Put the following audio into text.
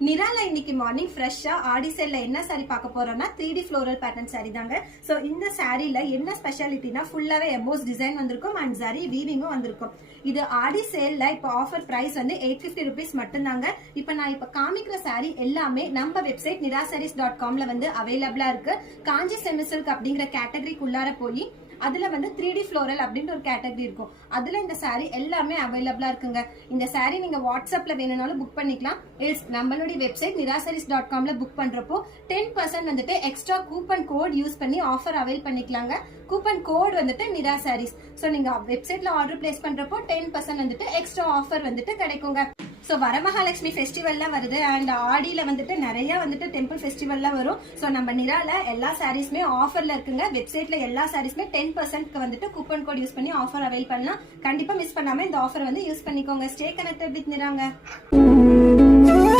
நிரால இன்னைக்கு மார்னிங் ஃப்ரெஷ்ஷா ஆடி சேல்ல என்ன சாரி பார்க்க போறோம்னா 3D ஃப்ளோரல் பேட்டர்ன் சாரி தாங்க. சோ இந்த சாரில என்ன ஸ்பெஷாலிட்டினா ஃபுல்லாவே எம்போஸ் டிசைன் வந்திருக்கும் அண்ட் சாரி வீவிங்கும் வந்திருக்கும். இது ஆடி சேல்ல இப்ப ஆஃபர் பிரைஸ் வந்து 850 rupees மட்டும் தாங்க. இப்ப நான் இப்ப காமிக்கிற சாரி எல்லாமே நம்ம வெப்சைட் nirasarees.comல வந்து அவைலபிளா இருக்கு. காஞ்சி செமி சில்க் அப்படிங்கிற கேட்டகரிக்குள்ளார போய் அதுல வந்து 3D ஃப்ளோரல் அப்படின்ற ஒரு கேட்டகரி இருக்கும். அதுல இந்த சாரி எல்லாமே அவைலபிளா இருக்குங்க. இந்த சாரி நீங்க வாட்ஸ்அப்ல வேணும்னாலும் புக் பண்ணிக்கலாம். நம்மளுடைய வெப்சைட் nirasarees.comல புக் பண்றப்போ 10% வந்துட்டு எக்ஸ்ட்ரா கூப்பன் கோட் யூஸ் பண்ணி ஆஃபர் அவைல் பண்ணிக்கலாங்க. கூப்பன் கோட் வந்துட்டு நிராசாரீஸ். சோ நீங்க வெப்சைட்ல ஆர்டர் பிளேஸ் பண்றப்போ 10% வந்துட்டு எக்ஸ்ட்ரா ஆஃபர் வந்துட்டு கிடைக்குங்க. ஸோ வரமகாலட்சுமி ஃபெஸ்டிவல்லாம் வருது அண்ட் ஆடியில வந்துட்டு நிறைய வந்துட்டு டெம்பிள் ஃபெஸ்டிவல்லாம் வரும். ஸோ நம்ம நிரால எல்லா சாரீஸ்மே ஆஃபர்ல இருக்குங்க. வெப்சைட்ல எல்லா சாரீஸ்மே 10% வந்துட்டு கூப்பன் கோட் யூஸ் பண்ணி ஆஃபர் அவைல் பண்ணலாம். கண்டிப்பா மிஸ் பண்ணாம இந்த ஆஃபர் வந்து யூஸ் பண்ணிக்கோங்க. Stay connected with நிராங்க.